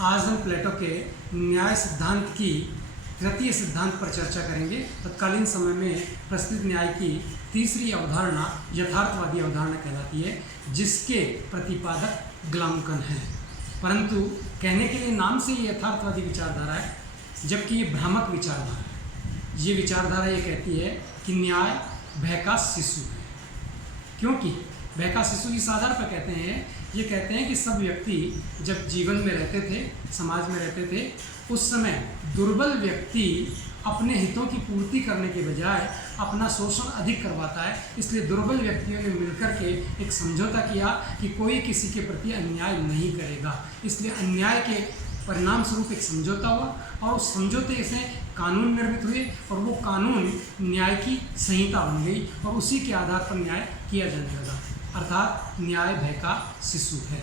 आज हम प्लेटो के न्याय सिद्धांत की तृतीय सिद्धांत पर चर्चा करेंगे। तत्कालीन समय में प्रस्तुत न्याय की तीसरी अवधारणा यथार्थवादी अवधारणा कहलाती है, जिसके प्रतिपादक ग्लामकन हैं। परंतु कहने के लिए नाम से ये यथार्थवादी विचारधारा है, जबकि ये भ्रामक विचारधारा है। ये विचारधारा ये कहती है कि न्याय भय का शिशु है। क्योंकि भय का शिशु इस आधार पर कहते हैं, ये कहते हैं कि सब व्यक्ति जब जीवन में रहते थे, समाज में रहते थे, उस समय दुर्बल व्यक्ति अपने हितों की पूर्ति करने के बजाय अपना शोषण अधिक करवाता है। इसलिए दुर्बल व्यक्तियों ने मिलकर के एक समझौता किया कि कोई किसी के प्रति अन्याय नहीं करेगा। इसलिए अन्याय के परिणाम स्वरूप एक समझौता हुआ और उस समझौते से कानून निर्मित हुए और वो कानून न्याय की संहिता बन गई और उसी के आधार पर न्याय किया जाने लगा। अर्थात न्याय भय का शिशु है।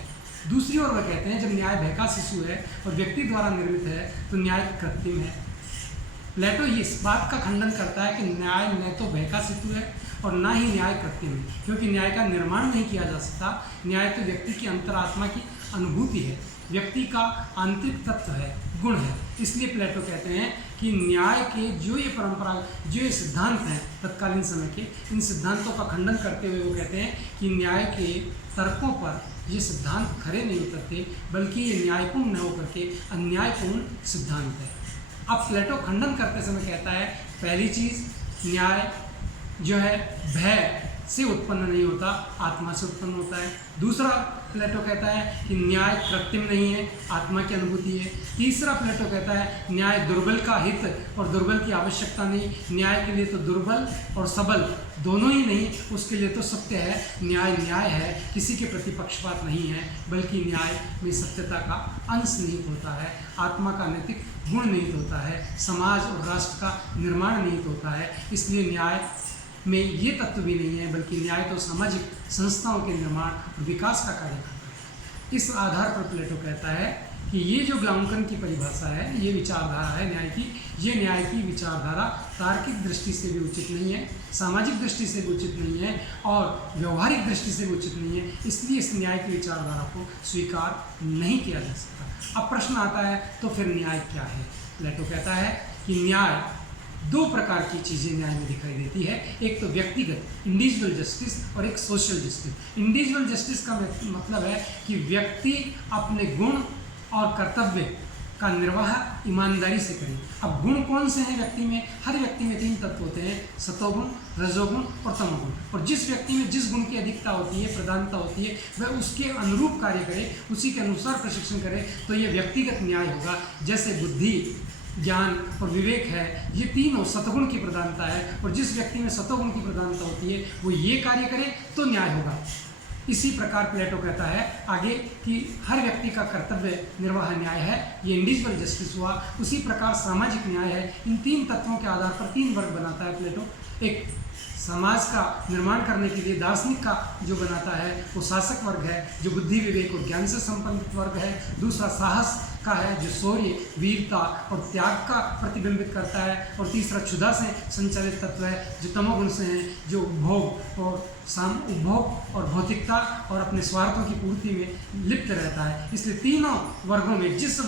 दूसरी ओर वह कहते हैं, जब न्याय भय का शिशु है और व्यक्ति द्वारा निर्मित है तो न्याय कृत्रिम है। प्लेटो इस बात का खंडन करता है कि न्याय न तो भय का शिशु है और ना ही न्याय कृत्रिम है, क्योंकि न्याय का निर्माण नहीं किया जा सकता। न्याय तो व्यक्ति की अंतरात्मा की अनुभूति है, व्यक्ति का आंतरिक तत्व है, गुण है। इसलिए प्लेटो कहते हैं कि न्याय के जो ये परंपरा, जो ये सिद्धांत हैं तत्कालीन समय के, इन सिद्धांतों का खंडन करते हुए वो कहते हैं कि न्याय के तर्कों पर ये सिद्धांत खरे नहीं उतरते, बल्कि ये न्यायपूर्ण न होकर के अन्यायपूर्ण सिद्धांत है। अब प्लेटो खंडन करते समय कहता है, पहली चीज़, न्याय जो है भय से उत्पन्न नहीं होता, आत्मा से उत्पन्न होता है। दूसरा, प्लेटो कहता है कि न्याय कृत्रिम नहीं है, आत्मा की अनुभूति है। तीसरा, प्लेटो कहता है न्याय दुर्बल का हित और दुर्बल की आवश्यकता नहीं, न्याय के लिए तो दुर्बल और सबल दोनों ही नहीं, उसके लिए तो सत्य है। न्याय न्याय है, किसी के प्रति पक्षपात नहीं है, बल्कि न्याय में सत्यता का अंश निहित होता है, आत्मा का नैतिक गुण निहित होता है, समाज और राष्ट्र का निर्माण निहित होता है। इसलिए न्याय में ये तत्व भी नहीं है, बल्कि न्याय तो सामाजिक संस्थाओं के निर्माण और विकास का कार्य करता है। इस आधार पर प्लेटो कहता है कि ये जो ग्लामकन की परिभाषा है, ये विचारधारा है न्याय की, ये न्याय की विचारधारा तार्किक दृष्टि से भी उचित नहीं है, सामाजिक दृष्टि से भी उचित नहीं है और व्यवहारिक दृष्टि से भी उचित नहीं है। इसलिए इस न्याय की विचारधारा को स्वीकार नहीं किया जा सकता। अब प्रश्न आता है, तो फिर न्याय क्या है? प्लेटो कहता है कि न्याय दो प्रकार की चीज़ें न्याय में दिखाई देती है। एक तो व्यक्तिगत इंडिविजुअल जस्टिस और एक सोशल जस्टिस। इंडिविजुअल जस्टिस का मतलब है कि व्यक्ति अपने गुण और कर्तव्य का निर्वाह ईमानदारी से करे। अब गुण कौन से हैं व्यक्ति में? हर व्यक्ति में तीन तत्व होते हैं, सतोगुण, रजोगुण और तमोगुण। और जिस व्यक्ति में जिस गुण की अधिकता होती है, प्रधानता होती है, वह उसके अनुरूप कार्य करे, उसी के अनुसार प्रशिक्षण करे, तो ये व्यक्तिगत न्याय होगा। जैसे बुद्धि, ज्ञान और विवेक है, ये तीनों सतगुण की प्रधानता है, और जिस व्यक्ति में सतोगुण की प्रधानता होती है वो ये कार्य करे तो न्याय होगा। इसी प्रकार प्लेटो कहता है आगे कि हर व्यक्ति का कर्तव्य निर्वाह न्याय है, ये इंडिविजुअल जस्टिस हुआ। उसी प्रकार सामाजिक न्याय है। इन तीन तत्वों के आधार पर तीन वर्ग बनाता है प्लेटो। एक समाज का निर्माण करने के लिए दार्शनिक का जो बनाता है वो शासक वर्ग है, जो बुद्धि, विवेक और ज्ञान से संपन्न वर्ग है। दूसरा साहस का है, जो शौर्य, वीरता और त्याग का प्रतिबिंबित करता है। और तीसरा क्षुधा से संचालित तत्व है, जो तमोगुण से हैं, जो उपभोग और भौतिकता और अपने स्वार्थों की पूर्ति में लिप्त रहता है। इसलिए तीनों वर्गों में जिस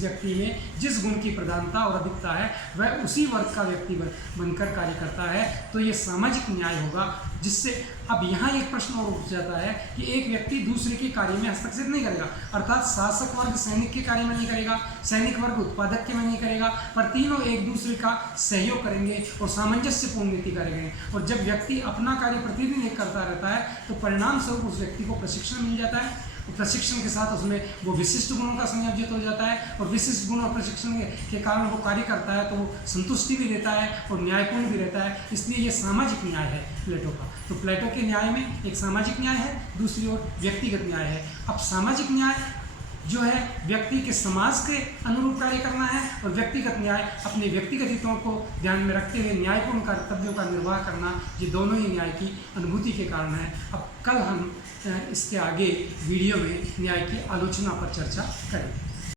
व्यक्ति में जिस गुण की प्रधानता और अधिकता है, वह उसी वर्ग का व्यक्ति बनकर कार्य करता है। तो ये सामाजिक न्याय होगा। जिससे अब यहाँ एक प्रश्न और उठ जाता है कि एक व्यक्ति दूसरे के कार्य में हस्तक्षेप नहीं करेगा, अर्थात शासक वर्ग सैनिक के कार्य में नहीं करेगा, सैनिक वर्ग उत्पादक के में नहीं करेगा, पर तीनों एक दूसरे का सहयोग करेंगे और सामंजस्यपूर्ण नीति करेंगे। और जब व्यक्ति अपना कार्य प्रतिदिन एक करता रहता है तो परिणाम स्वरूप उस व्यक्ति को प्रशिक्षण मिल जाता है, और प्रशिक्षण के साथ उसमें वो विशिष्ट गुणों का संयोजित हो जाता है, और विशिष्ट गुण और प्रशिक्षण के कारण वो कार्य करता है तो वो संतुष्टि भी देता है और न्यायपूर्ण भी रहता है। इसलिए ये सामाजिक न्याय है प्लेटो का। तो प्लेटो के न्याय में एक सामाजिक न्याय है, दूसरी ओर व्यक्तिगत न्याय है। अब सामाजिक न्याय जो है व्यक्ति के समाज के अनुरूप कार्य करना है, और व्यक्तिगत न्याय अपने व्यक्तिगत हितों को ध्यान में रखते हुए न्यायपूर्ण कर्तव्यों का निर्वाह करना, ये दोनों ही न्याय की अनुभूति के कारण है। अब कल हम इसके आगे वीडियो में न्याय की आलोचना पर चर्चा करेंगे।